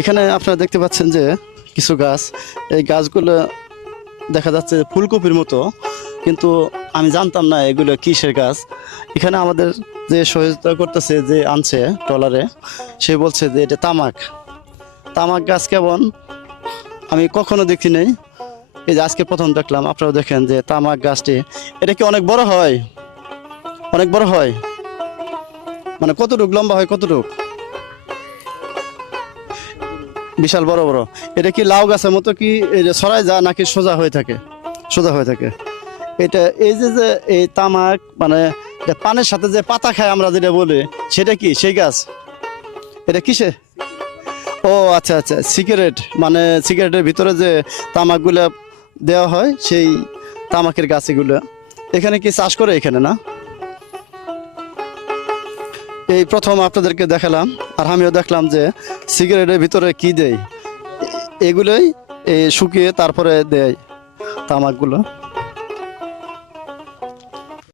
এখানে আপনারা দেখতে পাচ্ছেন যে কিছু গাছ, এই গাছগুলো দেখা যাচ্ছে ফুলকপির মতো, কিন্তু আমি জানতাম না এগুলো কিসের গাছ। এখানে আমাদের যে সহায়তা করতেছে, যে আনছে ট্রলারে, সে বলছে যে এটা তামাক। তামাক গাছ কেমন আমি কখনো দেখি নাই, এই যে আজকে প্রথম দেখলাম। আপনারাও দেখেন যে তামাক গাছটি, এটা কি অনেক বড় হয়? অনেক বড় হয় মানে কতটুক লম্বা হয়, কতটুক? বিশাল বড় বড়। এটা কি লাউ গাছের মতো কি এই যে ছড়ায় যায় নাকি সোজা হয়ে থাকে? সোজা হয়ে থাকে। এটা এই যে যে এই তামাক মানে এটা পানের সাথে যে পাতা খায় আমরা যেটা বলি, সেটা কি সেই গাছ? এটা কিসে? ও আচ্ছা আচ্ছা, সিগারেট, মানে সিগারেটের ভিতরে যে তামাকগুলো দেওয়া হয়, সেই তামাকের গাছ এগুলো। এখানে কি চাষ করে এখানে, না? এই প্রথম আপনাদেরকে দেখালাম, আর আমিও দেখলাম যে সিগারেটের ভিতরে কি দেয়, এগুলোই শুকিয়ে তারপরে দেয় তামাকগুলো।